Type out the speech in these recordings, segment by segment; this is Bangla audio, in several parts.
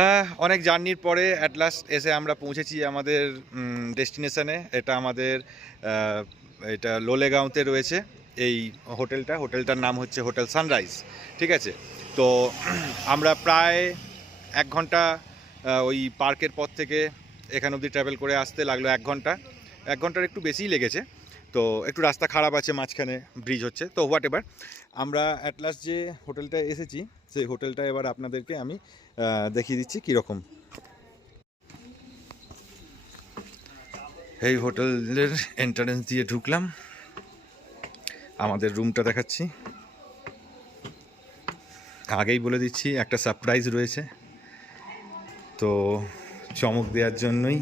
হ্যাঁ অনেক জার্নির পরে অ্যাট লাস্ট এসে আমরা পৌঁছেছি আমাদের ডেস্টিনেশানে এটা আমাদের এটা লোলেগাঁওতে রয়েছে। এই হোটেলটা, হোটেলটার নাম হচ্ছে হোটেল সানরাইজ, ঠিক আছে? তো আমরা প্রায় এক ঘণ্টা ওই পার্কের পর থেকে এখান অবধি ট্রাভেল করে আসতে লাগল এক ঘণ্টা। এক ঘণ্টার একটু বেশিই লেগেছে। তো একটু রাস্তা খারাপ আছে, মাঝখানে ব্রিজ হচ্ছে। তো হোয়াট এভার আমরা অ্যাট লাস্ট যে হোটেলটা এসেছি সেই হোটেলটা এবার আপনাদেরকে আমি দেখিয়ে দিচ্ছি কীরকম। এই হোটেলের এন্ট্রান্স দিয়ে ঢুকলাম। আমাদের রুমটা দেখাচ্ছি। আগেই বলে দিচ্ছি, একটা সারপ্রাইজ রয়েছে। তো চমক দেওয়ার জন্যই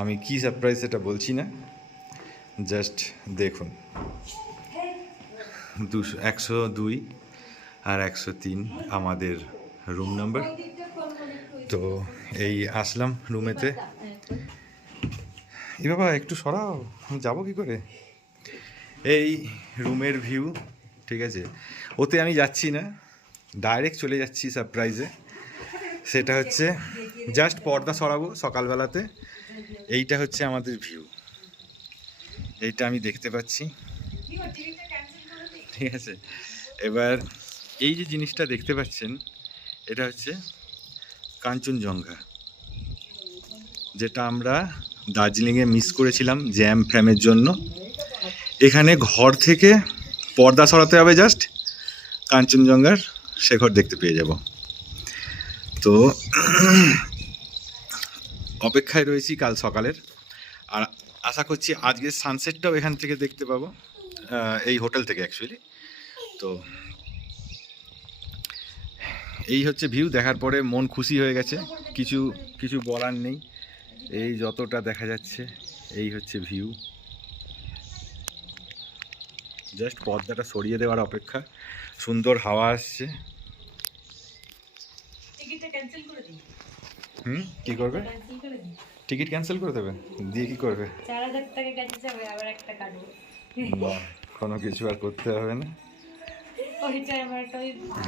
আমি কি সারপ্রাইজ সেটা বলছি না। জাস্ট দেখুন। দুশো, একশো দুই। আর একশো তিন আমাদের রুম নাম্বার তো এই আসলাম রুমেতে এ বাবা, একটু সরাও যাব কি করে? এই রুমের ভিউ ঠিক আছে? ওতে আমি যাচ্ছি না ডাইরেক্ট চলে যাচ্ছি সারপ্রাইজে সেটা হচ্ছে জাস্ট পর্দা সরাবো সকালবেলাতে। এইটা হচ্ছে আমাদের ভিউ এইটা আমি দেখতে পাচ্ছি। ঠিক আছে? এবার এই যে জিনিসটা দেখতে পাচ্ছেন, এটা হচ্ছে কাঞ্চনজঙ্ঘা, যেটা আমরা দার্জিলিংয়ে মিস করেছিলাম জ্যাম ফ্যামের জন্য। এখানে ঘর থেকে পর্দা সরাতে হবে জাস্ট কাঞ্চনজঙ্ঘার সে ঘর দেখতে পেয়ে যাব। তো অপেক্ষায় রয়েছি কাল সকালের। আর আশা করছি আজকের সানসেটটাও এখান থেকে দেখতে পাবো এই হোটেল থেকে অ্যাকচুয়ালি তো এই হচ্ছে ভিউ দেখার পরে মন খুশি হয়ে গেছে। কিছু কিছু বলার নেই। এই যতটা দেখা যাচ্ছে এই হচ্ছে ভিউ জাস্ট পর্দাটা সরিয়ে দেওয়ার অপেক্ষা। সুন্দর হাওয়া আসছে। হুম? কি করবে? টিকিট ক্যান্সেল করে দেবে? দিয়ে কি করবে? কোনো কিছু আর করতে হবে না। ওইটা আমার একটা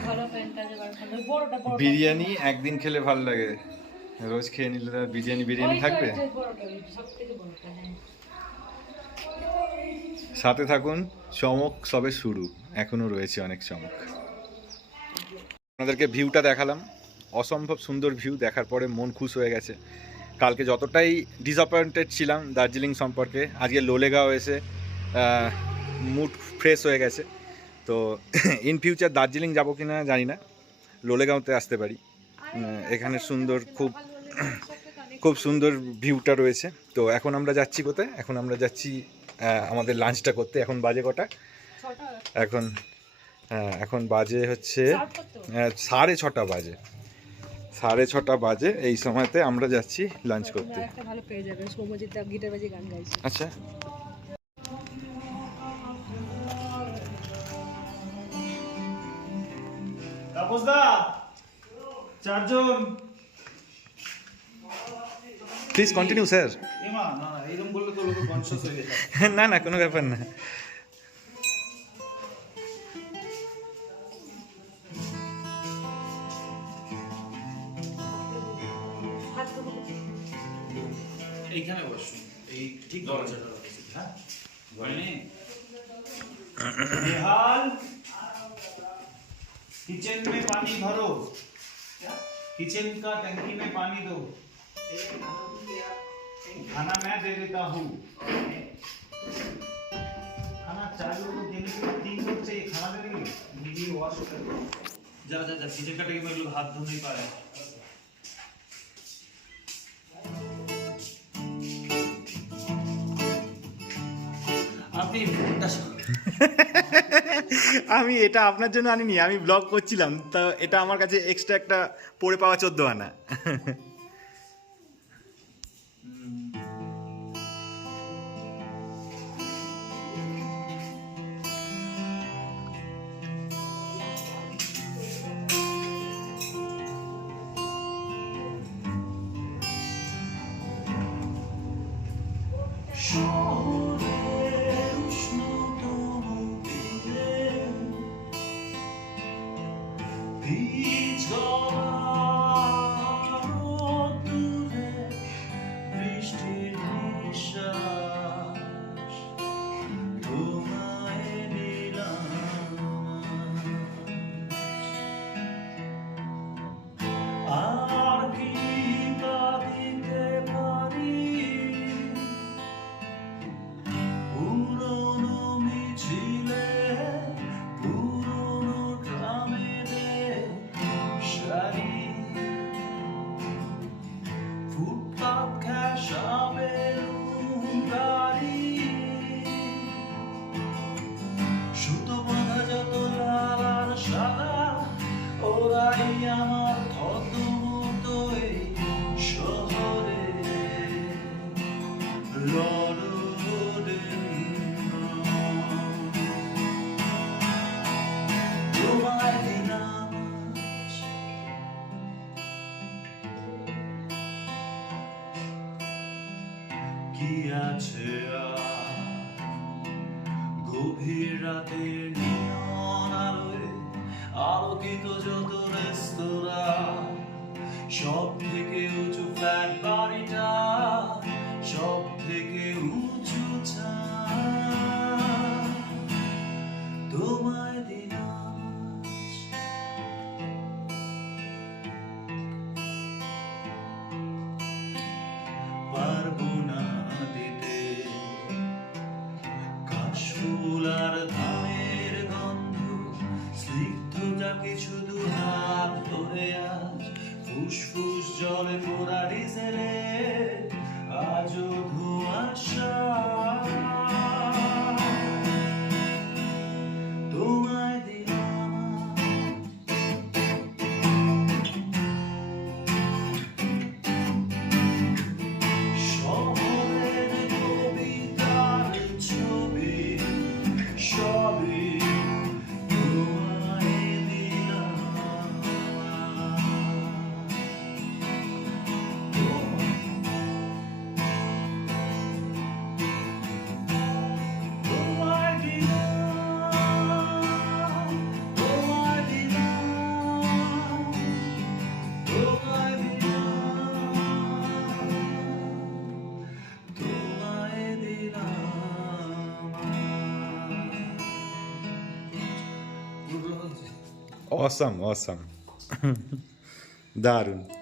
ভালো প্যান্ট আছে বার করব। ওই বড়টা বড়টা। বিরিয়ানি একদিন খেলে ভালো লাগে। রোজ খেয়ে নিলে তো বিরিয়ানি বিরিয়ানি থাকবে? হ্যাঁ। সাথে থাকুন চমক সবে শুরু। এখনও রয়েছে অনেক চমক। আপনাদেরকে ভিউটা দেখালাম। অসম্ভব সুন্দর ভিউ দেখার পরে মন খুশ হয়ে গেছে। কালকে যতটাই ডিসঅ্যাপয়েন্টেড ছিলাম দার্জিলিং সম্পর্কে আজকে লোলেগাঁও এসে মুড ফ্রেশ হয়ে গেছে। তো ইন ফিউচার দার্জিলিং যাব কি না জানি না। লোলেগাঁওতে আসতে পারি। এখানে সুন্দর খুব খুব সুন্দর ভিউটা রয়েছে। তো এখন আমরা যাচ্ছি কোথায়? এখন আমরা যাচ্ছি আমাদের লাঞ্চটা করতে। এখন বাজে কটা? এখন হ্যাঁ এখন বাজে হচ্ছে সাড়ে ছটা বাজে। সাড়ে ছটা বাজে। এই সময়তে আমরা যাচ্ছি লাঞ্চ করতে। তোমরা তাপসদা চারজন। প্লিজ কন্টিনিউ স্যার না না কোনো ব্যাপার না। এইখানে বসুন এই ঠিক দরজাটা হ্যাঁ? বেহাল किचन में पानी भरो। किचन का टंकी में पानी दो। खाना मैं दे देता हूँ। खाना चार लोग को देने के लिए तीन लोग चाहिए। खाना देने के लिए दीदी वॉश कर दो। जा जा जा किचन का टंकी में लोग हाथ धो नहीं पा रहे अपनी আমি এটা আপনার জন্য আনিনি, আমি ব্লগ করছিলাম। তা এটা আমার কাছে এক্সট্রা একটা পড়ে পাওয়া চোদ্দ আনা। He আছে গভীর রাতে নিয়ন আলোয় আলোকিত যত রেস্তোরাঁ, সব থেকে উঁচু ফ্ল্যাট বাড়িটা, সব থেকে উঁচু ছাদ। কিছু হাত ধরে আজ ফুসফুস জলে পোড়া ডিজেলে আজও Awesome, awesome. Darun.